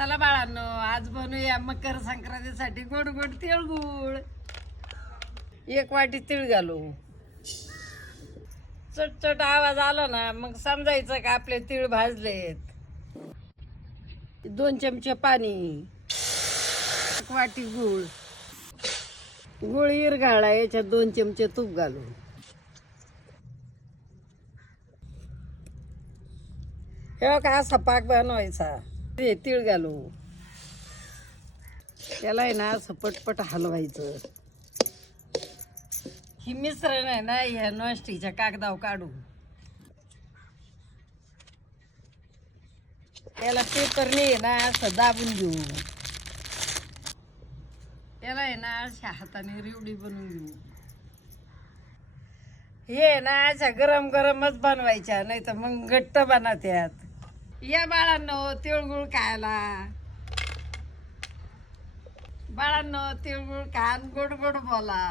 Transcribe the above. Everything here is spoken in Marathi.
चला बाळांनो, आज बनवूया मकर संक्रांतीसाठी गोड गोड तिळगुळ. 1 वाटी तीळ घालू. चटचट आवाज आला ना मग समजायचं का आपले तीळ भाजलेत. 2 चमचे पाणी, 1 वाटी गूळ. गूळ इरघाळला, याच्यात 2 चमचे तूप घालू. हे का असा पाक बनवायचा. ते तीळ घालू. त्याला आहे ना असं पटपट हलवायचं. ही मिश्रण आहे ना ह्या नॉनस्टिकच्या कागदावर काढू. त्याला पेपरने आहे ना असं दाबून घेऊ. त्याला आहे ना अशा हाताने रिवडी बनवून घेऊ. हे ना अशा गरम गरमच बनवायच्या, नाही तर मग घट्ट बनवत्यात. या बाळांनो तिळगुळ खायला. बाळांनो तिळगुळ खा, गोड गोड बोला.